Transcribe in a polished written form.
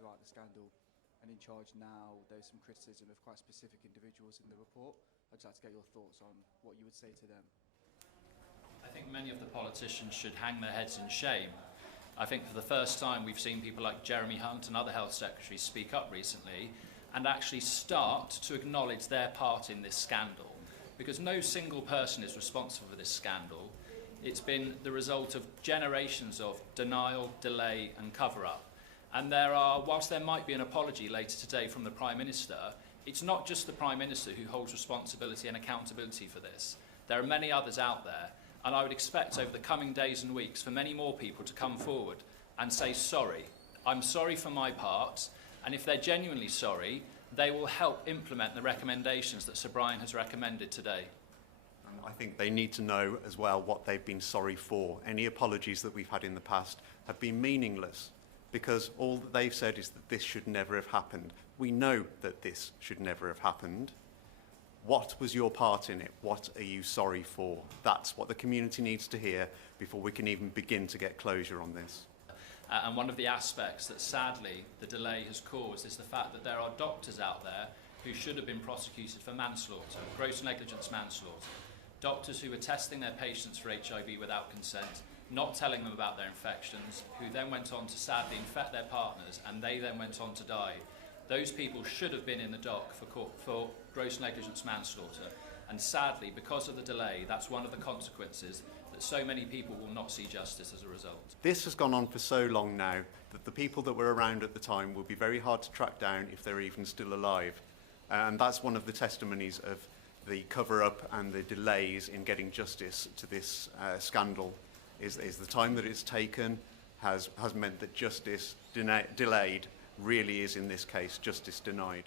throughout the scandal and in charge now. There's some criticism of quite specific individuals in the report. I'd just like to get your thoughts on what you would say to them. I think many of the politicians should hang their heads in shame. I think for the first time we've seen people like Jeremy Hunt and other health secretaries speak up recently and actually start to acknowledge their part in this scandal, because no single person is responsible for this scandal. It's been the result of generations of denial, delay and cover-up. And whilst there might be an apology later today from the Prime Minister, it's not just the Prime Minister who holds responsibility and accountability for this. There are many others out there, and I would expect over the coming days and weeks for many more people to come forward and say sorry. I'm sorry for my part, and if they're genuinely sorry, they will help implement the recommendations that Sir Brian has recommended today. I think they need to know as well what they've been sorry for. Any apologies that we've had in the past have been meaningless, because all that they've said is that this should never have happened. We know that this should never have happened. What was your part in it? What are you sorry for? That's what the community needs to hear before we can even begin to get closure on this. And one of the aspects that sadly the delay has caused is the fact that there are doctors out there who should have been prosecuted for manslaughter, gross negligence manslaughter. Doctors who were testing their patients for HIV without consent, not telling them about their infections, who then went on to sadly infect their partners, and they then went on to die. Those people should have been in the dock for gross negligence manslaughter, and sadly, because of the delay, that's one of the consequences, that so many people will not see justice as a result. This has gone on for so long now that the people that were around at the time will be very hard to track down if they're even still alive. And that's one of the testimonies of the cover-up and the delays in getting justice to this scandal, is the time that it's taken has meant that justice delayed really is, in this case, justice denied.